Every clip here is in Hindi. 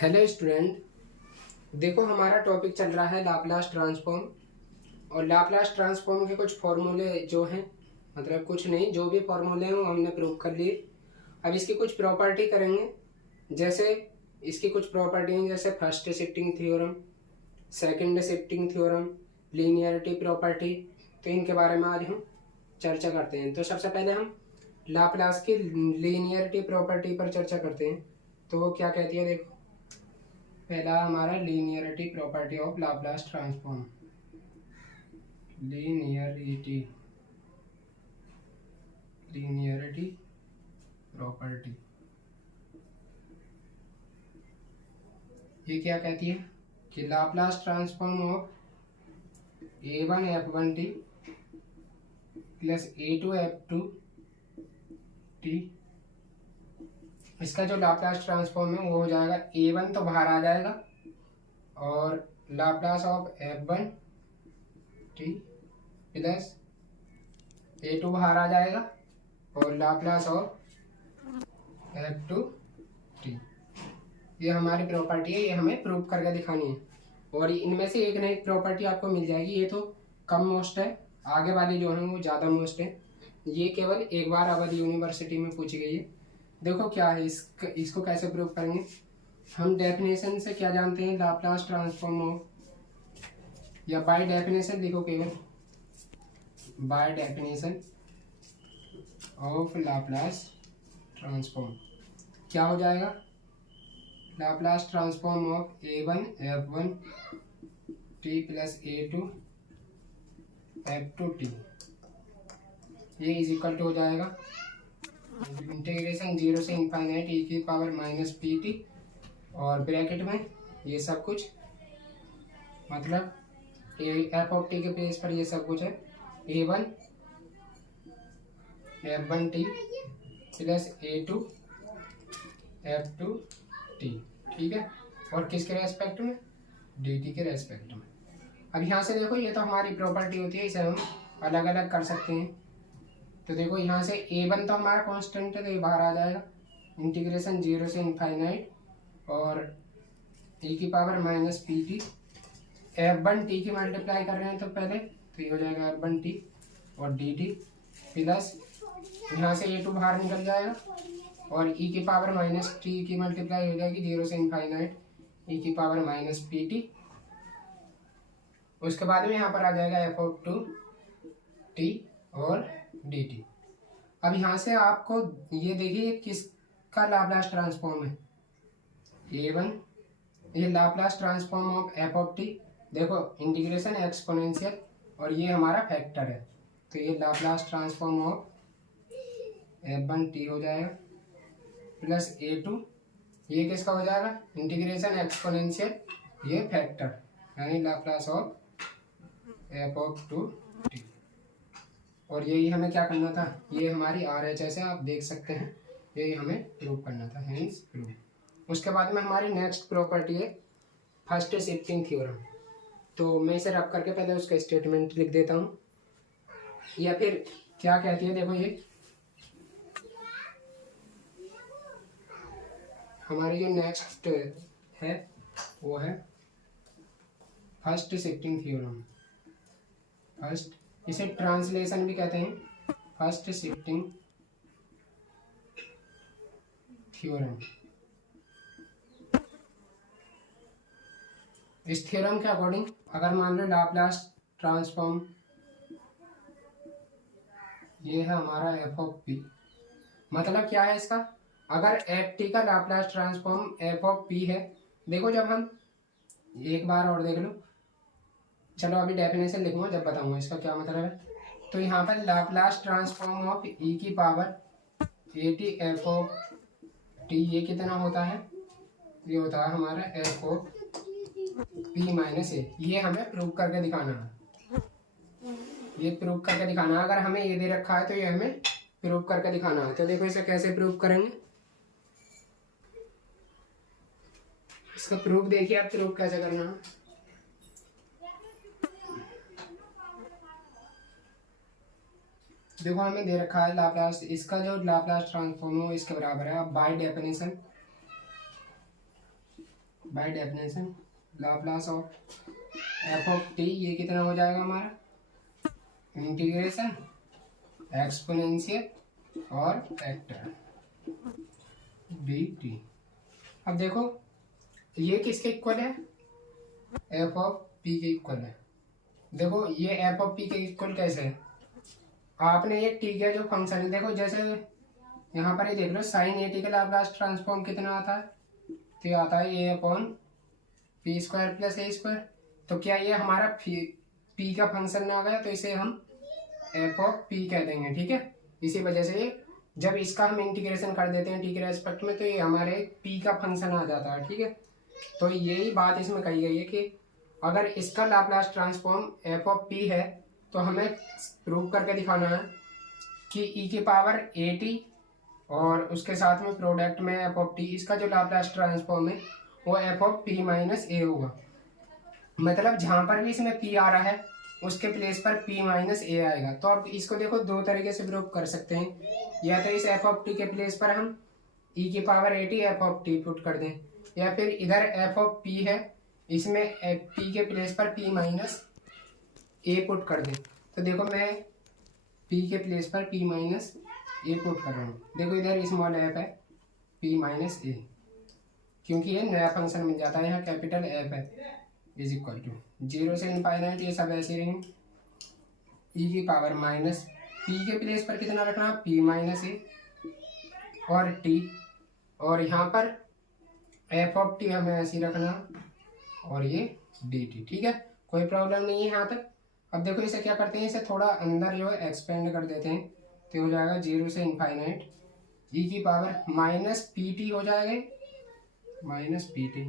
हेलो स्टूडेंट, देखो हमारा टॉपिक चल रहा है लाप्लास ट्रांसफॉर्म। और लाप्लास ट्रांसफॉर्म के कुछ फॉर्मूले जो हैं, मतलब कुछ नहीं, जो भी फॉर्मूले हैं वो हमने प्रूव कर लिए। अब इसकी कुछ प्रॉपर्टी करेंगे। जैसे इसकी कुछ प्रॉपर्टी हैं, जैसे first shifting theorem, second shifting theorem, linearity property. तो इनके बारे में आज हम चर्चा करते हैं। तो सबसे पहले हम लाप्लास की लीनियरिटी प्रॉपर्टी पर चर्चा करते हैं। तो वो क्या कहती है, देखो। पहला हमारा linearity property of Laplace transform. Linearity linearity property ये क्या कहती है कि Laplace transform of a1 f1 t plus a2 f2 t, इसका जो लाप्लास ट्रांसफॉर्म है वो हो जाएगा a1 तो बाहर आ जाएगा, और Laplace of f1 t plus a2 बाहर आ जाएगा, और लाप्लास ऑफ f2 t। ये हमारी प्रॉपर्टी है, ये हमें प्रूव करके दिखानी है। और इनमें से एक ना एक प्रॉपर्टी आपको मिल जाएगी। ये तो कम मोस्ट है, आगे वाली जो है वो ज़्यादा मोस्ट है। ये केवल एक बार अवध यूनिवर्सिटी में पूछी गई है। देखो क्या है, इसको कैसे प्रूव करेंगे। हम डेफिनेशन से क्या जानते हैं, लाप्लास ट्रांसफॉर्म ऑफ, या बाय डेफिनेशन लिखो केवल, by definition of Laplace transform क्या हो जाएगा, Laplace transform of a1 f1 t plus a2 f2 t, ये इज इक्वल टू हो जाएगा इंटीग्रेशन 0 से इनफाइनाइट e की पावर माइनस पी टी, और ब्रैकेट में ये सब कुछ, मतलब एफ ऑफ टी के बेस पर ये सब कुछ है, a1 f1 t plus a2 f2 t, ठीक है। और किसके रेस्पेक्ट में, dt के रेस्पेक्ट में। अब यहाँ से देखो, ये तो हमारी प्रॉपर्टी होती है, इसे हम अलग अलग कर सकते हैं। तो देखो यहाँ से a1 तो हमारा कांस्टेंट है, तो ये बाहर आ जाएगा, इंटीग्रेशन 0 से इनफाइनाइट, और e की power minus P T, f1 t की मल्टीप्लाई कर रहे हैं तो पहले, तो ये हो जाएगा f1 t और dt प्लस, यहाँ से a2 बाहर निकल जाएगा, और e की पावर माइनस टी की मल्टीप्लाई हो जाएगी 0 से इनफाइनाइट e की पावर माइनस पी टी। उसके बाद में यहाँ पर आ जाएगा एफ ऑफ टू टी और डी टी। अब यहाँ से आपको ये देखिए किसका लाप्लास ट्रांसफॉर्म है, a1, ये Laplace transform of F of T. देखो इंटीग्रेशन एक्सपोनेंशियल, और ये हमारा फैक्टर है, तो ये Laplace transform of f1 t हो जाएगा प्लस a2, ये किसका हो जाएगा, इंटीग्रेशन एक्सपोनेंशियल, ये फैक्टर, यानी Laplace of F of two T. और यही हमें क्या करना था, ये हमारी RHS है, आप देख सकते हैं, यही हमें प्रूव करना था, हेंस प्रूव। उसके बाद में हमारी नेक्स्ट प्रॉपर्टी है फर्स्ट शिफ्टिंग थ्योरम। तो मैं इसे रख करके पहले उसका स्टेटमेंट लिख देता हूँ, या फिर क्या कहती है, देखो ये हमारी जो नेक्स्ट है वो है फर्स्ट शिफ्टिंग थ्योरम। फर्स्ट, इसे ट्रांसलेशन भी कहते हैं, फर्स्ट शिफ्टिंग थ्योरम। इस थ्योरम के अकॉर्डिंग अगर मान लो लाप्लास ट्रांसफॉर्म, ये है हमारा एफ ऑफ पी, मतलब क्या है इसका, अगर एफ टी का Laplace transform F of P है। देखो जब हम, एक बार और देख लो, चलो अभी डेफिनेशन लिखूंगा जब बताऊंगा इसका क्या मतलब है। तो यहाँ पर लाप्लास ट्रांसफॉर्म ऑफ e की power A T F of T, ये कितना होता है, ये होता है हमारा एफ ऑफ पी माइनस ए। ये हमें प्रूव करके दिखाना है, ये प्रूव करके दिखाना है। अगर हमें ये दे रखा है तो ये हमें प्रूव करके दिखाना है। तो देखो इसे कैसे प्रूव करेंगे, इसका प्रूफ देखिए आप, प्रूफ कैसे करना है। देखो हमें दे रखा है लाप्लास, इसका जो लाप्लास ट्रांसफॉर्म हो इसके बराबर है। अब by definition by definition Laplace of F of T ये कितना हो जाएगा हमारा, इंटीग्रेशन एक्सपोनेंशियल और फैक्टर डी टी। अब देखो ये किसके इक्वल है, एफ ऑफ पी के इक्वल है। देखो ये एफ ऑफ पी के इक्वल कैसे है, आपने ये टी का जो फंक्शन है, देखो जैसे यहाँ पर ये देख लो साइन ए टी का लाप्लास ट्रांसफॉर्म कितना आता है, तो ये आता है ए अपॉन पी स्क्वायर प्लस ए स्क्वायर। तो क्या ये हमारा पी का फंक्शन आ गया, तो इसे हम एफ ऑफ पी कह देंगे, ठीक है। इसी वजह से जब इसका हम इंटीग्रेशन कर देते हैं टी के रेस्पेक्ट में, तो ये हमारे पी का फंक्शन आ जाता है, ठीक है। तो यही बात इसमें कही गई है कि अगर इसका Laplace transform F of P है, तो हमें प्रूव करके दिखाना है कि ई की पावर ए टी और उसके साथ में प्रोडक्ट में एफ ऑफ टी, इसका जो लाप्लास ट्रांसफॉर्म है वो एफ ऑफ पी माइनस ए होगा। मतलब जहाँ पर भी इसमें पी आ रहा है उसके प्लेस पर p माइनस ए आएगा। तो अब इसको देखो दो तरीके से प्रूव कर सकते हैं, या तो इस एफ ऑफ टी के प्लेस पर हम e की power A T F of T put कर दें, या फिर इधर एफ ऑफ पी है इसमें p के प्लेस पर p माइनस ए पुट कर दें। तो देखो मैं p के प्लेस पर p माइनस ए पुट कर रहा हूँ। देखो इधर स्मॉल एफ है p माइनस ए, क्योंकि ये नया फंक्शन मिल जाता है, यहाँ कैपिटल एफ है, इज इक्वल टू 0 से इनफाइनाइट, ये सब ऐसे रहेंगे। ई की पावर माइनस पी के प्लेस पर कितना रखना, पी माइनस ए और टी, और यहाँ पर एफ ऑफ टी हमें ऐसे ही रखना और ये डी टी, ठीक है। कोई प्रॉब्लम नहीं है यहाँ तक। अब देखो इसे क्या करते हैं, इसे थोड़ा अंदर जो है एक्सपेंड कर देते हैं, तो हो जाएगा 0 से इनफाइनाइट ई की पावर माइनस पी टी हो जाएगा, माइनस पी टी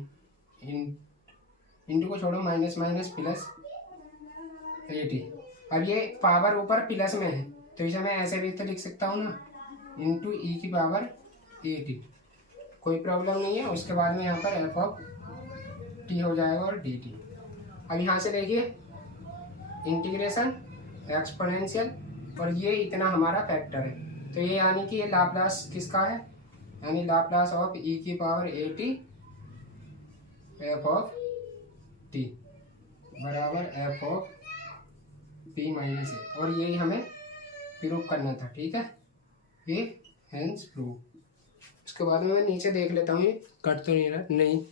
इंटू को छोड़ो, minus minus plus A T. अब ये पावर ऊपर प्लस में है, तो इसे मैं ऐसे भी तो लिख सकता हूँ ना, इंटू ई की पावर ए टी, कोई प्रॉब्लम नहीं है। उसके बाद में यहाँ पर एफ ऑफ टी हो जाएगा और डी टी। अब यहाँ से देखिए इंटीग्रेशन एक्सपोनेंशियल, और ये इतना हमारा फैक्टर है, तो ये यानी कि ये लाप्लास किसका है, यानी लाप्लास ऑफ ई की power A T F of T बराबर एफ ऑफ पी माइनस ए, और यही हमें प्रूव करना था, ठीक है। ये हेंस प्रूव। उसके बाद में मैं नीचे देख लेता हूँ, ये कट तो नहीं रहा, नहीं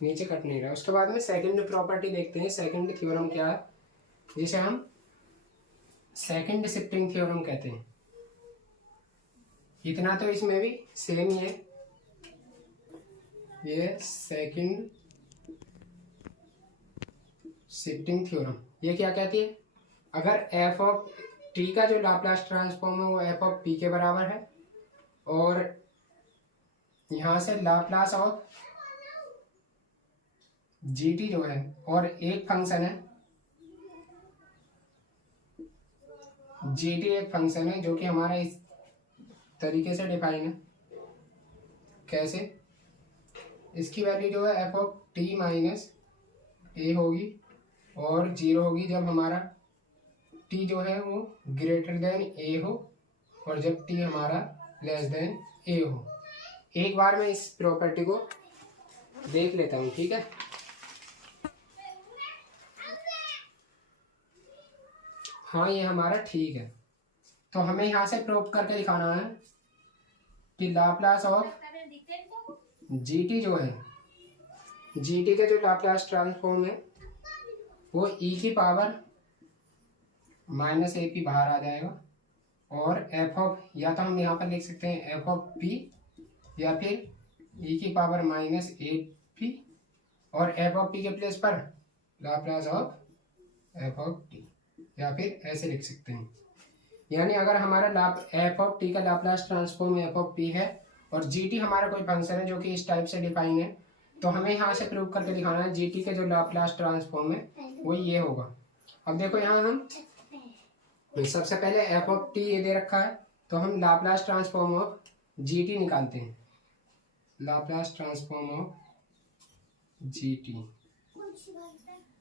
नीचे कट नहीं रहा। उसके बाद में सेकंड प्रॉपर्टी देखते हैं, सेकंड थ्योरम क्या है, जिसे हम सेकंड शिफ्टिंग थ्योरम कहते हैं। इतना तो इसमें भी सेम ही है, ये सेकंड शिफ्टिंग थ्योरम। ये क्या कहती है, अगर एफ ऑफ टी का जो लाप्लास ट्रांसफॉर्म है वो एफ ऑफ पी के बराबर है, और यहाँ से लाप्लास ऑफ जी टी जो है, और एक फंक्शन है जी टी, एक फंक्शन है जो कि हमारा इस तरीके से डिफाइन है। कैसे, इसकी वैल्यू जो है एफ ऑफ टी माइनस ए होगी और 0 होगी जब हमारा t जो है वो ग्रेटर देन ए हो, और जब t हमारा लेस देन ए हो। एक बार मैं इस प्रॉपर्टी को देख लेता हूँ, ठीक है। हाँ ये हमारा ठीक है, तो हमें यहाँ से प्रूव करके दिखाना है कि लाप्लास ऑफ जी टी जो है, जी टी का जो लाप्लास ट्रांसफॉर्म है वो ई की पावर माइनस ए पी बाहर आ जाएगा, और एफ ऑफ, या तो हम यहाँ पर लिख सकते हैं एफ ऑफ पी, या फिर ई की पावर माइनस ए पी, और एफ ऑफ पी के प्लेस पर Laplace of F of T, या फिर ऐसे लिख सकते हैं। यानी अगर हमारा एफ ऑफ टी का Laplace transform F of P है, और जी टी हमारा कोई फंक्शन है जो कि इस टाइप से डिफाइन है, तो हमें यहाँ से प्रूव करके दिखाना है जी टी के जो लाप्लास ट्रांसफॉर्म है वो ये होगा। अब देखो यहाँ हम सबसे पहले एफ ऑफ टी ये दे रखा है, तो हम Laplace transform of g T निकालते हैं। Laplace transform of g T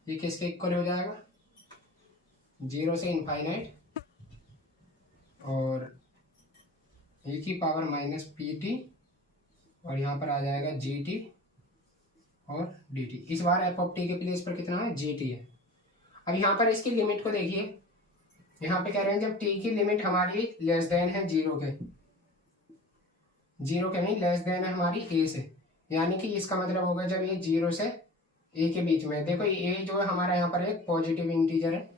ये किसके इक्वल हो जाएगा, 0 से इनफाइनाइट और e की पावर माइनस पी टी, और यहाँ पर आ जाएगा जी टी, और डी टी। इस बार एफ ऑफ टी के प्लेस पर कितना है, जी टी है। अब यहाँ पर इसकी लिमिट को देखिए, यहाँ पे कह रहे हैं जब टी की लिमिट हमारी लेस देन है जीरो के नहीं, लेस देन है हमारी ए से, यानी कि इसका मतलब होगा जब ये जीरो से ए के बीच में है। देखो ये जो है हमारा यहाँ पर एक पॉजिटिव इंटीजर है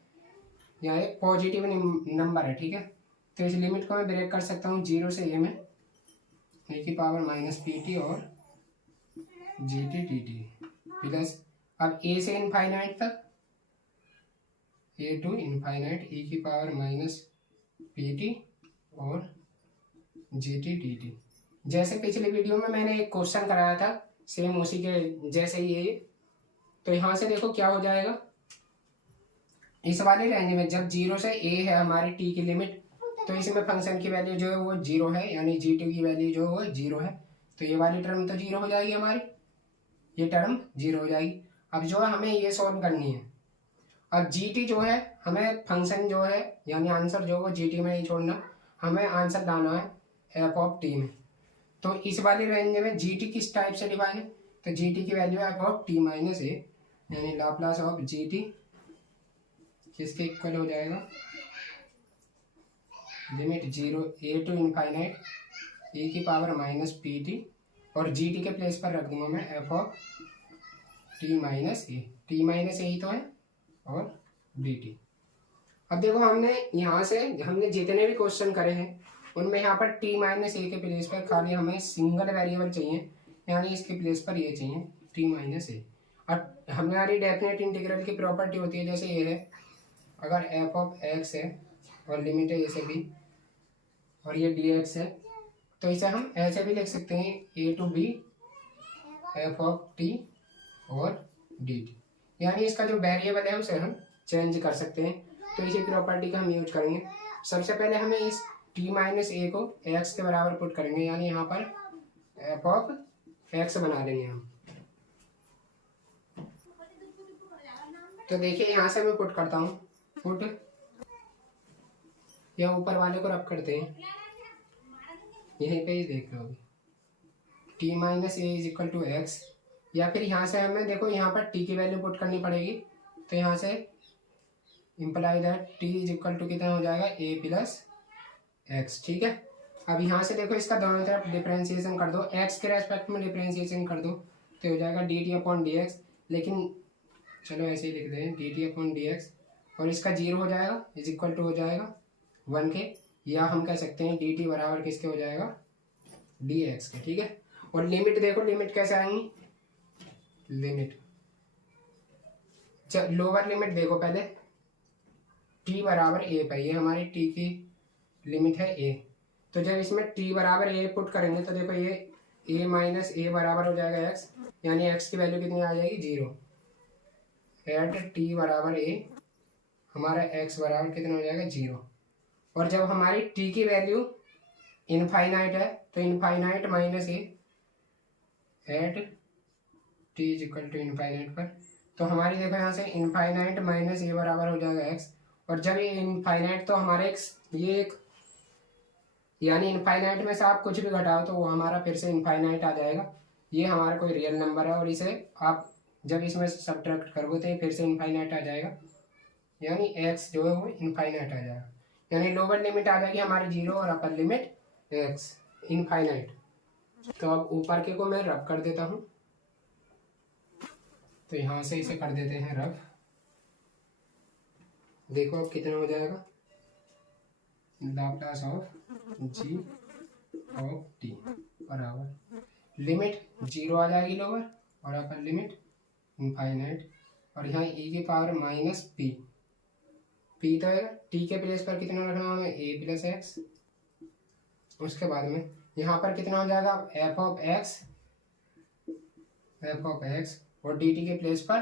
या एक पॉजिटिव नंबर है, ठीक है। तो इस लिमिट को मैं ब्रेक कर सकता हूँ जीरो से ए में, ए की पावर माइनस पी टी और G T T T plus, अब ए से इनफाइनाइट तक, ए टू इनफाइनाइट ई की पावर माइनस पी टी और जी टी टी टी। जैसे पिछले वीडियो में मैंने एक क्वेश्चन कराया था सेम उसी के जैसे ही ये। तो यहाँ से देखो क्या हो जाएगा, इस वाले रेंज में जब जीरो से ए है हमारी टी की लिमिट, तो इसमें फंक्शन की वैल्यू जो है वो जीरो है, यानी जी टी की वैल्यू जो है जीरो है। तो ये वाली टर्म तो जीरो हो जाएगी हमारी, ये टर्म जीरो हो जाएगी। अब जो है हमें ये सॉल्व करनी है। अब जी टी जो है हमें फंक्शन जो है यानी आंसर जो है जी टी में नहीं छोड़ना, हमें आंसर लाना है एफ ऑफ टी में। तो इस वाली रेंज में जी टी किस टाइप से डिवाइड है, तो जी टी की वैल्यू है f of t minus a, यानी लाप्लास ऑफ जी टी किसके इक्वल हो जाएगा, limit zero a to infinite a की पावर माइनस पी टी, और जी टी के प्लेस पर रख दूंगा मैं f of t minus a, t minus a ही तो है, और डी टी। अब देखो हमने यहाँ से हमने जितने भी क्वेश्चन करे हैं उनमें यहाँ पर टी माइनस ए के प्लेस पर खाली हमें सिंगल वेरिएबल चाहिए, यानी इसके प्लेस पर ये चाहिए टी माइनस ए। और हमारी डेफिनेट इंटीग्रल की प्रॉपर्टी होती है, जैसे ये है, अगर एफ ऑफ एक्स है और लिमिट है ए से बी और ये डी एक्स है, तो इसे हम ऐसे भी लिख सकते हैं a to b f of t और डी टी, यानी इसका जो वेरिएबल है उसे हम चेंज कर सकते हैं। तो इसी प्रॉपर्टी का हम यूज करेंगे। सबसे पहले हमें इस टी माइनस ए को एक्स के बराबर पुट करेंगे, यानी यहाँ पर एफ ऑफ एक्स बना लेंगे हम। तो देखिए यहाँ से मैं पुट करता हूँ, पुट या ऊपर वाले को रब करते हैं, यहीं पे ही देख लो, t minus a is equal to x, या फिर यहाँ से हमें देखो यहाँ पर टी की वैल्यू पुट करनी पड़ेगी। तो यहाँ से imply that T is equal to कितना हो जाएगा, ए प्लस एक्स, ठीक है। अब यहाँ से देखो इसका दोनों तरफ डिफरेंशिएशन कर दो, एक्स के रेस्पेक्ट में डिफरेंशिएशन कर दो, तो हो जाएगा D T upon D x, लेकिन चलो ऐसे ही लिख दें D T upon D x, और इसका जीरो हो जाएगा इज इक्वल टू हो जाएगा वन के, या हम कह सकते हैं डी टी बराबर किसके हो जाएगा, डी एक्स के, ठीक है। और लिमिट देखो, लिमिट कैसे आएंगी, लिमिट लोअर लिमिट देखो पहले, टी बराबर ए पर, ये हमारी टी की लिमिट है ए, तो जब इसमें टी बराबर ए पुट करेंगे तो देखो ये ए माइनस ए बराबर हो जाएगा एक्स, यानी एक्स की वैल्यू कितनी आ जाएगी, जीरो। एट टी बराबर ए हमारा एक्स बराबर कितना हो जाएगा, जीरो। और जब हमारी टी की वैल्यू इनफाइनाइट है तो infinite minus A at T is equal to infinite पर, तो हमारी देखो यहाँ से इनफाइनाइट माइनस ए बराबर हो जाएगा एक्स। और जब ये इनफाइनाइट तो हमारे एक्स ये एक, यानी इनफाइनाइट में से आप कुछ भी घटाओ तो वो हमारा फिर से इनफाइनाइट आ जाएगा। ये हमारा कोई रियल नंबर है और इसे आप जब इसमें सब्ट्रैक्ट करोगे तो ये फिर से इनफाइनाइट आ जाएगा, यानी एक्स जो है वो इनफाइनाइट आ जाएगा, यानी लोअर लिमिट आ जाएगी हमारी जीरो और अपर लिमिट एक्स इनफाइनाइट। तो अब ऊपर के को मैं रब कर देता हूँ, तो यहाँ से इसे कर देते हैं रब। देखो अब कितना हो जाएगा, Laplace of G of T बराबर लिमिट जीरो आ जाएगी लोअर और अपर लिमिट इनफाइनाइट, और यहाँ ई की पावर माइनस पी, पी तो है टी के प्लेस पर कितना रखना हमें, ए प्लस एक्स। उसके बाद में यहाँ पर कितना हो जाएगा, एफ ऑफ एक्स और डी टी के प्लेस पर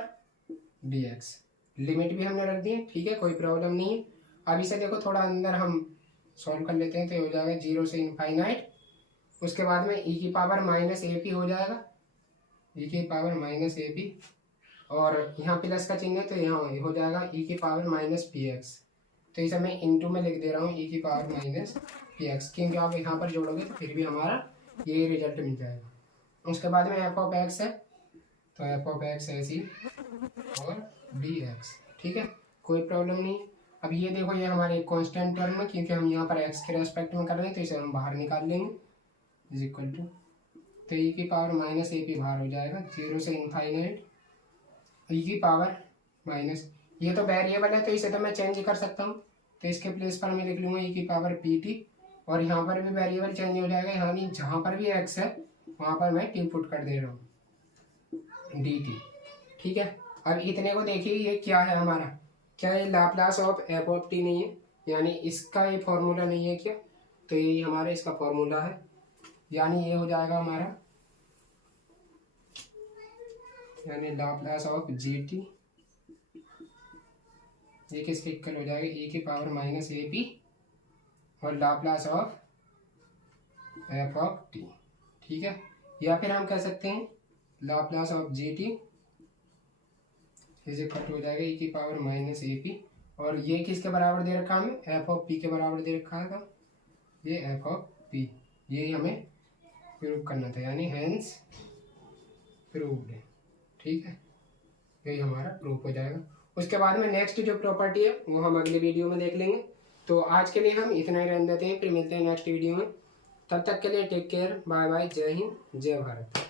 डी एक्स। लिमिट भी हमने रख दी है, ठीक है, कोई प्रॉब्लम नहीं है। अब इसे देखो थोड़ा अंदर हम सॉल्व कर लेते हैं, तो ये हो जाएगा जीरो से इनफाइनाइट। उसके बाद में ई की पावर माइनस ए पी हो जाएगा, ई की पावर माइनस ए पी, और यहाँ प्लस का चिन्ह है तो यहाँ हो जाएगा ई की पावर माइनस पी एक्स। तो इसे मैं इनटू में लिख दे रहा हूँ ई की पावर माइनस पी एक्स, क्योंकि आप यहाँ पर जोड़ोगे तो फिर भी हमारा ये रिजल्ट मिल जाएगा। उसके बाद में एफ ऑफ एक्स है, तो एफ ऑफ एक्स ऐसी और डी एक्स, ठीक है, कोई प्रॉब्लम नहीं। अब ये देखो ये हमारे कांस्टेंट टर्म है, क्योंकि हम यहाँ पर एक्स के रेस्पेक्ट में कर रहे हैं तो इसे हम बाहर निकाल लेंगे, इज इक्वल टू, तो ई की पावर माइनस ए पी बाहर हो जाएगा, 0 से इनफाइनाइट ई की पावर माइनस, ये तो वेरिएबल है तो इसे तो मैं चेंज कर सकता हूँ, तो इसके प्लेस पर मैं लिख लूँगा ई की पावर पी टी, और यहाँ पर भी वेरिएबल चेंज हो जाएगा, यानी जहाँ पर भी एक्स है वहाँ पर मैं टी पुट कर दे रहा हूँ, डी टी, ठीक है। अब इतने को देखिए ये क्या है हमारा, क्या ये Laplace of F of T नहीं है, यानी इसका ये फॉर्मूला नहीं है क्या, तो ये हमारा इसका फॉर्मूला है, यानी ये हो जाएगा हमारा, यानी लाप्लास ऑफ जी टी, ये किसके इक्वल हो जाएगा, ए की पावर माइनस ए पी और Laplace of F of T, ठीक है। या फिर हम कह सकते हैं Laplace of g T is equal हो जाएगा ई की पावर माइनस ए पी, और ये किसके बराबर दे रखा हमें, एफ ऑफ पी के बराबर दे रखा था, ये एफ ऑफ पी, ये हमें प्रूव करना था, यानी हेंस प्रूव्ड है, ठीक है, यही हमारा प्रूफ हो जाएगा। उसके बाद में नेक्स्ट जो प्रॉपर्टी है वो हम अगले वीडियो में देख लेंगे। तो आज के लिए हम इतना ही रहने देते हैं, फिर मिलते हैं नेक्स्ट वीडियो में, तब तक के लिए टेक केयर, बाय बाय, जय हिंद, जय भारत।